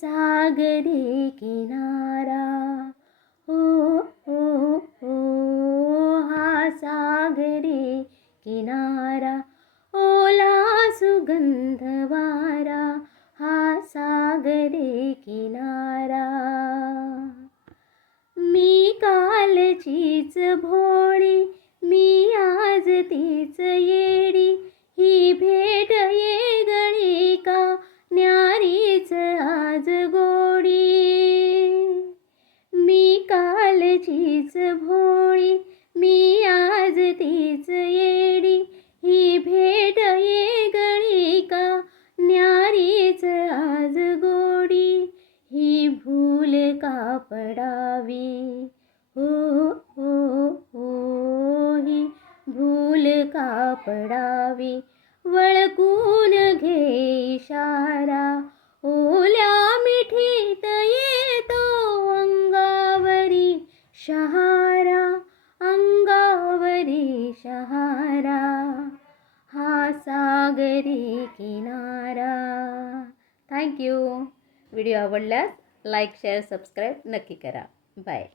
सागरी किनारा, ओ ओ ओ हा सागरी किनारा, ओला सुगंध वारा, हा सागरी किनारा. मी कालचीच भोळी, मी आज तीच येडी, ही भेट येगळी का, न्यारीच आज गोडी. मी कालचीच भोळी, मी आज तीच येडी, ही भेट येगळी का, न्यारीच आज गोडी. ही भूल का पडावी, हो हो हो ही भूल का पडावी, वळकून घे इशारा, ओल्या मिठीत येतो अंगावरी शहारा, अंगावरी शहारा, हा सागरी किनारा. थँक्यू. व्हिडिओ आवडल्यास लाईक शेअर सबस्क्राईब नक्की करा. बाय.